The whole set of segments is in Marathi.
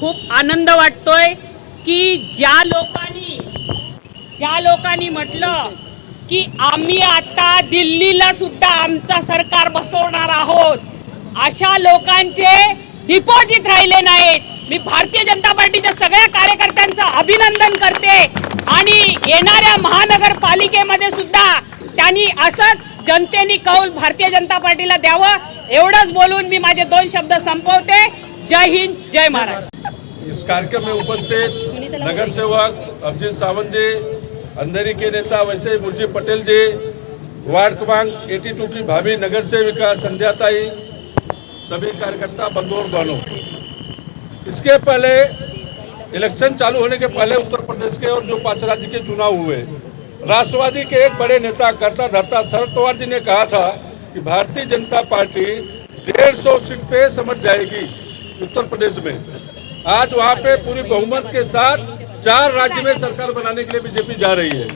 खूप आनंद वाटतोय की ज्या लोकांनी म्हटलं की आम्ही आता दिल्लीला सुद्धा आमचा सरकार बसवणार आहोत, अशा लोकांचे डिपॉझिट राहिले नाहीत। मी भारतीय जनता पार्टीच्या सगळ्या कार्यकर्त्यांचं अभिनंदन करते आणि येणाऱ्या महानगरपालिकेमध्ये सुद्धा त्यांनी असंच जनतेने कौल भारतीय जनता पार्टीला द्यावं, एवढंच बोलून मी माझे 2 शब्द संपवते। जय हिंद, जय महाराष्ट्र। इस कार्यक्रम में उपस्थित नगर सेवक अभिजीत सावंत जी, अंधेरी के नेता वैसे मुर्जी पटेल जी, वार्ड क्रमांक 82 की भाभी नगर सेविका संध्या ताई, सभी कार्यकर्ता बंधु और बहनों, इसके पहले इलेक्शन चालू होने के पहले उत्तर प्रदेश के और जो 5 राज्य के चुनाव हुए, राष्ट्रवादी के एक बड़े नेता करता धरता शरद पवार जी ने कहा था कि भारतीय जनता पार्टी 150 सीट पे समझ जाएगी उत्तर प्रदेश में। आज वहां पे पूरी बहुमत के साथ 4 राज्य में सरकार बनाने के लिए बीजेपी जा रही है।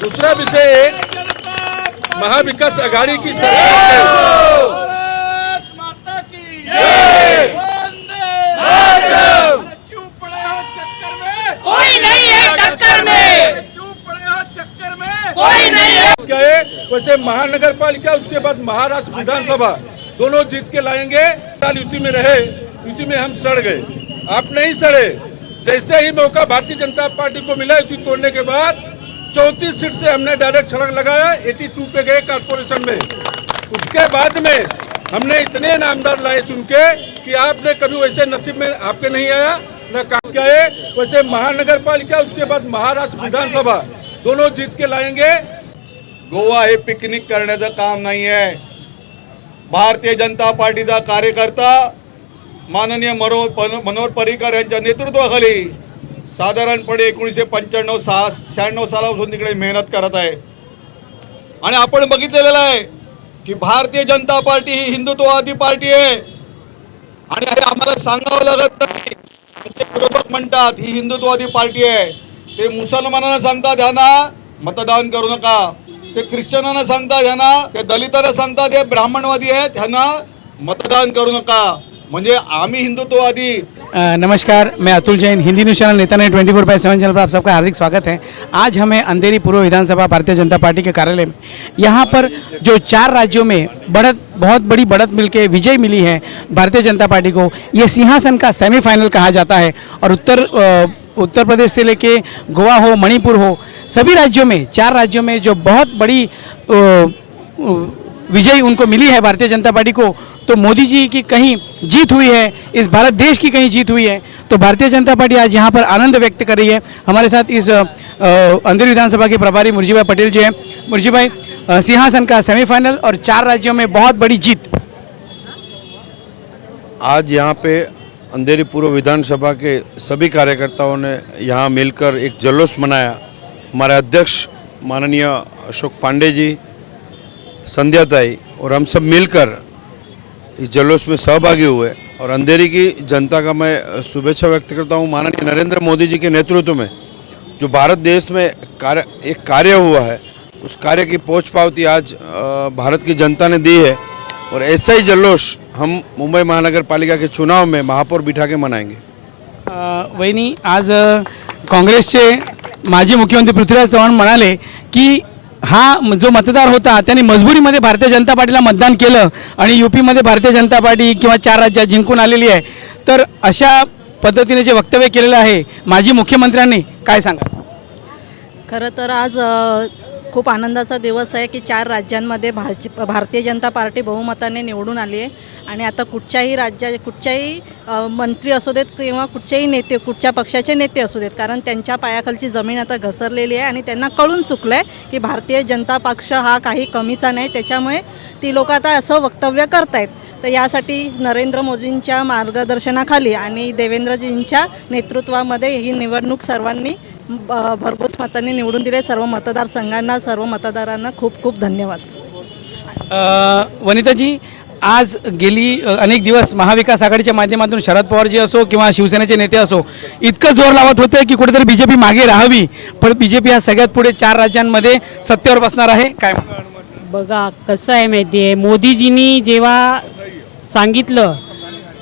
दूसरा विषय एक महाविकास आघाड़ी की सरकार कोई नहीं है टक्कर में, कोई नहीं है। क्या है वैसे महानगर पालिका, उसके बाद महाराष्ट्र विधानसभा दोनों जीत के लाएंगे। यूपी में रहे, यूपी में हम सड़ गए, आप नहीं सड़े। जैसे ही मौका भारतीय जनता पार्टी को मिला यूपी तोड़ने के बाद 34 सीट से हमने डायरेक्ट छलांग लगाया, 82 पे गए कारपोरेशन में। उसके बाद में हमने इतने नामदार लाए चुन के कि आपने कभी वैसे नसीब में आपके नहीं आया न काम किया है। वैसे महानगर पालिका, उसके बाद महाराष्ट्र विधानसभा दोनों जीत के लाएंगे। गोवा हे पिकनिक करण्याचं काम नाही आहे। भारतीय जनता पार्टीचा कार्यकर्ता माननीय मनोहर पर्रिकर यांच्या नेतृत्वाखाली साधारणपणे 1995-96 सालापासून तिकडे मेहनत करत आहे आणि आपण बघितलेलं आहे की भारतीय जनता पार्टी ही हिंदुत्ववादी पार्टी आहे आणि हे आम्हाला सांगावं लागत नाही। ते विरोधक म्हणतात ही हिंदुत्ववादी पार्टी आहे, ते मुसलमानांना सांगतात यांना मतदान करू नका, ते ख्रिश्चनांना सांगतात यांना, ते दलितांना सांगतात हे ब्राह्मणवादी आहेत यांना मतदान करू नका। म्हणजे आम्ही हिंदुत्ववादी। नमस्कार, मैं अतुल जैन, हिंदी न्यूज़ चैनल नेता ने 24/7 चैनल पर आप सबका हार्दिक स्वागत है। आज हमें अंधेरी पूर्व विधानसभा भारतीय जनता पार्टी के कार्यालय में, यहाँ पर जो 4 राज्यों में बहुत बड़ी बढ़त मिलके विजय मिली है भारतीय जनता पार्टी को, ये सिंहासन का सेमीफाइनल कहा जाता है। और उत्तर प्रदेश से लेके गोवा हो, मणिपुर हो, सभी राज्यों में 4 राज्यों में जो बहुत बड़ी विजय उनको मिली है भारतीय जनता पार्टी को, तो मोदी जी की कहीं जीत हुई है, इस भारत देश की कहीं जीत हुई है। तो भारतीय जनता पार्टी आज यहाँ पर आनंद व्यक्त कर रही है। हमारे साथ इस अंधेरी विधानसभा के प्रभारी मुर्जी भाई पटेल जी हैं। मुर्जी भाई, सिंहासन का सेमीफाइनल और 4 राज्यों में बहुत बड़ी जीत। आज यहाँ पे अंधेरी पूर्व विधानसभा के सभी कार्यकर्ताओं ने यहाँ मिलकर एक जल्लोष मनाया। हमारे अध्यक्ष माननीय अशोक पांडे जी, संध्या ताई और हम सब मिलकर इस जल्लोष में सहभागी हुए और अंधेरी की जनता का मैं शुभेच्छा व्यक्त करता हूँ। माननीय नरेंद्र मोदी जी के नेतृत्व में जो भारत देश में एक कार्य हुआ है, उस कार्य की पोंछ पावती आज भारत की जनता ने दी है और ऐसा ही जल्लोष हम मुंबई महानगर पालिका के चुनाव में महापौर बिठा के मनाएंगे। वहिनी, आज काँग्रेसचे माजी मुख्यमंत्री पृथ्वीराज चव्हाण म्हणाले की हा जो मतदार होता त्यांनी मजबुरीमध्ये भारतीय जनता पार्टीला मतदान केलं आणि यूपीमध्ये भारतीय जनता पार्टी किंवा 4 राज्यात जिंकून आलेली आहे। तर अशा पद्धतीने जे वक्तव्य केलेलं आहे माजी मुख्यमंत्र्यांनी, काय सांगा? खरं तर आज खूप आनंदाचा दिवस आहे की 4 राज्यांमध्ये भारतीय जनता पार्टी बहुमताने निवडून आली आहे आणि आता कुठच्याही कुठच्याही मंत्री असू देत किंवा कुठच्याही नेते, कुठच्या पक्षाचे नेते असू देत, कारण त्यांच्या पायाखालची जमीन आता घसरलेली आहे आणि त्यांना कळून चुकलं आहे की भारतीय जनता पक्ष हा काही कमीचा नाही। त्याच्यामुळे ती लोक आता असं वक्तव्य करतायत। तर यासाठी नरेंद्र मोदींच्या मार्गदर्शनाखाली आणि देवेंद्रजींच्या नेतृत्वामध्ये ही निवडणूक सर्वांनी भरघोस मतांनी निवडून दिले। सर्व मतदारसंघांना, सर्व मतदारांना खूप खूप धन्यवाद। वनिताजी, आज गेली अनेक दिवस महाविकास आघाडीच्या माध्यमातून शरद पवारजी असो किंवा शिवसेनेचे नेते असो इतकं जोर लावत होते की कुठेतरी बीजेपी मागे राहावी, पण बीजेपी हा सगळ्यात पुढे 4 राज्यांमध्ये सत्तेवर बसणार आहे। काय बघा कसं आहे माहिती आहे, मोदीजींनी जेव्हा सांगितलं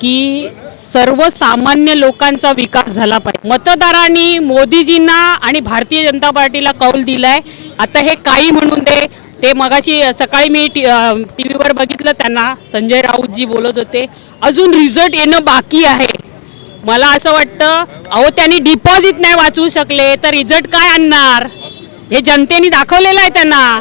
की सर्वसामान्य लोकांचा विकास झाला पाहिजे. मतदारांनी मोदीजींना आणि भारतीय जनता पार्टीला कौल दिलाय. आता हे काही म्हणून दे, ते मगाशी सकाळी मी टीव्हीवर बघितलं, त्यांना संजय राऊतजी बोलत होते अजून रिझल्ट येणं बाकी आहे. मला असं वाटतं अहो त्यांनी डिपॉझिट नाही वाचवू शकले तर रिझल्ट काय आणणार, हे जनतेने दाखवलेलं आहे त्यांना.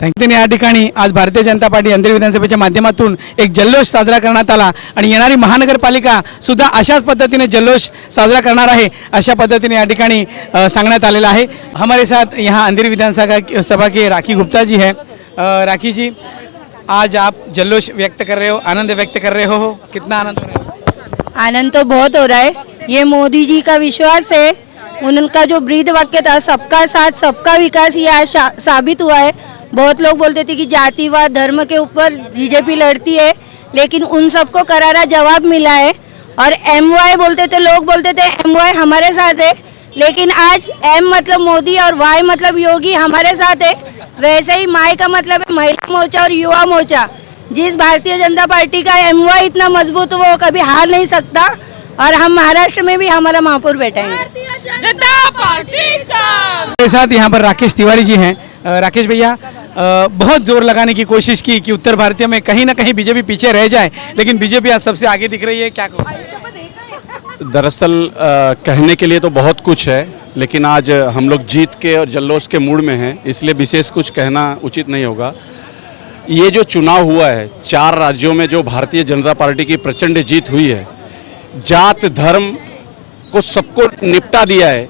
थँक्यू. या ठिकाणी आज भारतीय जनता पार्टी अंधेरी विधानसभेच्या माध्यमातून एक जल्लोष साजरा करण्यात आला आणि येणारी महानगरपालिका सुद्धा अशाच पद्धतीने जल्लोष साजरा करणार आहे, अशा पद्धतीने या ठिकाणी सांगण्यात आलेलं आहे. हमारे साथ यहाँ अंधेरी विधानसभा के राखी गुप्ता जी है. राखी जी, आज आप जल्लोष व्यक्त कर रहे हो, आनंद व्यक्त कर रहे हो, कितना आनंद हो रहा है? आनंद तो बहुत हो रहा है. ये मोदी जी का विश्वास है, उनका जो ब्रीद वाक्य था सबका साथ सबका विकास, ये आज साबित हुआ है. बहुत लोग बोलते थे कि जातिवाद धर्म के ऊपर बीजेपी लड़ती है, लेकिन उन सबको करारा जवाब मिला है. और MY बोलते थे, लोग बोलते थे MY हमारे साथ है, लेकिन आज M मतलब मोदी और Y मतलब योगी हमारे साथ है. वैसे ही माई का मतलब है महिला मोर्चा और युवा मोर्चा. जिस भारतीय जनता पार्टी का MY इतना मजबूत वो कभी हार नहीं सकता. और हम महाराष्ट्र में भी हमारा महापौर बैठाएंगे. मेरे साथ यहाँ पर राकेश तिवारी जी हैं. राकेश भैया, बहुत जोर लगाने की कोशिश की कि उत्तर भारतीय में कहीं ना कहीं बीजेपी पीछे रह जाए, लेकिन बीजेपी आज सबसे आगे दिख रही है, क्या कहो? दरअसल कहने के लिए तो बहुत कुछ है, लेकिन आज हम लोग जीत के और जल्लोष के मूड में हैं, इसलिए विशेष कुछ कहना उचित नहीं होगा. ये जो चुनाव हुआ है 4 राज्यों में, जो भारतीय जनता पार्टी की प्रचंड जीत हुई है, जात धर्म को सबको निपटा दिया है.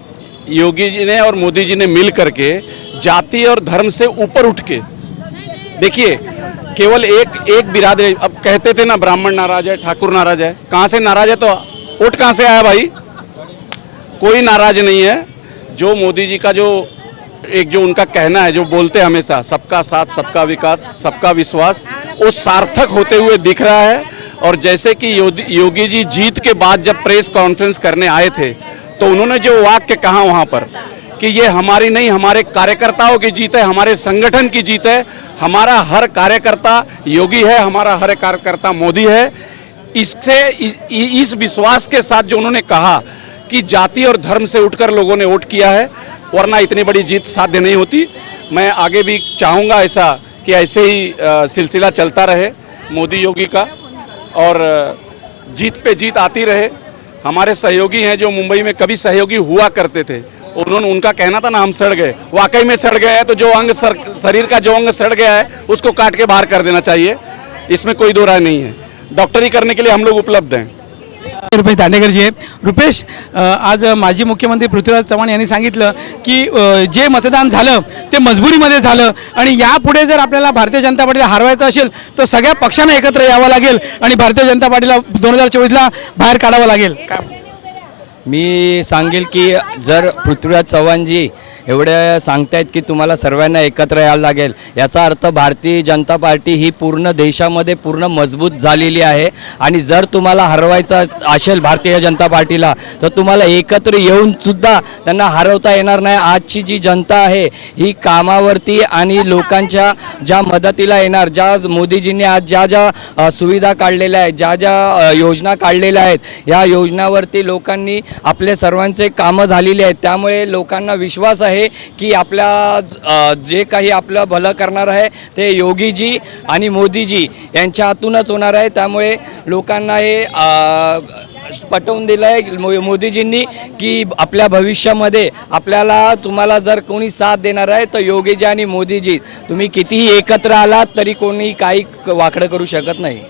योगी जी ने और मोदी जी ने मिल करके जाति और धर्म से ऊपर उठ के, देखिए केवल एक बिरादरी, अब कहते थे ना ब्राह्मण नाराज है, ठाकुर नाराज है, कहाँ से नाराज है, तो वोट कहाँ से आया भाई? कोई नाराज नहीं है. जो मोदी जी का जो उनका कहना है, जो बोलते हैं हमेशा, सबका साथ सबका विकास सबका विश्वास, वो सार्थक होते हुए दिख रहा है. और जैसे कि योगी जी जीत के बाद जब प्रेस कॉन्फ्रेंस करने आए थे, तो उन्होंने जो वाक्य कहा वहाँ पर कि ये हमारी नहीं, हमारे कार्यकर्ताओं की जीत है, हमारे संगठन की जीत है, हमारा हर कार्यकर्ता योगी है, हमारा हर कार्यकर्ता मोदी है. इससे इस विश्वास के साथ जो उन्होंने कहा कि जाति और धर्म से उठकर लोगों ने वोट किया है, वरना इतनी बड़ी जीत साध्य नहीं होती. मैं आगे भी चाहूँगा ऐसा कि ऐसे ही सिलसिला चलता रहे मोदी योगी का, और जीत पे जीत आती रहे. हमारे सहयोगी हैं जो मुंबई में कभी सहयोगी हुआ करते थे, उनका कहना था ना हम सड़ गए, वाकई में सड़ गए हैं. तो जो अंग शरीर का जो अंग सड़ गया है उसको काट के बाहर कर देना चाहिए, इसमें कोई दो राय नहीं है. डॉक्टरी करने के लिए हम लोग उपलब्ध हैं. रुपेश दांडेकर जी आहे. रुपेश, आज माजी मुख्यमंत्री पृथ्वीराज चव्हाण यांनी सांगितलं की जे मतदान झालं ते मजबुरीमध्ये झालं आणि यापुढे जर आपल्याला भारतीय जनता पार्टीला हरवायचं असेल तर सगळ्या पक्षांना एकत्र यावं लागेल आणि भारतीय जनता पार्टीला 2024ला बाहेर काढावं लागेल. मी सांगेल की जर पृथ्वीराज चव्हाणजी एवढे सांगतायत की तुम्हाला सर्वांना एकत्र यायला लागेल, याचा अर्थ भारतीय जनता पार्टी ही पूर्ण देशामध्ये पूर्ण मजबूत झालेली आहे. आणि जर तुम्हाला हरवायचं असेल भारतीय जनता पार्टीला तर तुम्हाला एकत्र येऊन सुद्धा त्यांना हरवता येणार नाही. आजची जी जनता आहे ही कामावरती आणि लोकांच्या ज्या मदतीला येणार, ज्या मोदीजींनी आज ज्या सुविधा काढलेल्या आहेत, ज्या योजना काढलेल्या आहेत, या योजनावरती लोकांनी आपले सर्वांचे कामं झालेली आहेत. त्यामुळे लोकांना विश्वास आहे की आपल्या जे काही आपलं भलं करणार आहे ते योगीजी आणि मोदीजी यांच्या हातूनच होणार आहे. त्यामुळे लोकांना हे पटवून दिलं आहे मोदीजींनी की आपल्या भविष्यामध्ये आपल्याला तुम्हाला जर कोणी साथ देणार आहे तर योगीजी आणि मोदीजी, तुम्ही कितीही एकत्र आलात तरी कोणी काही वाकडं करू शकत नाही.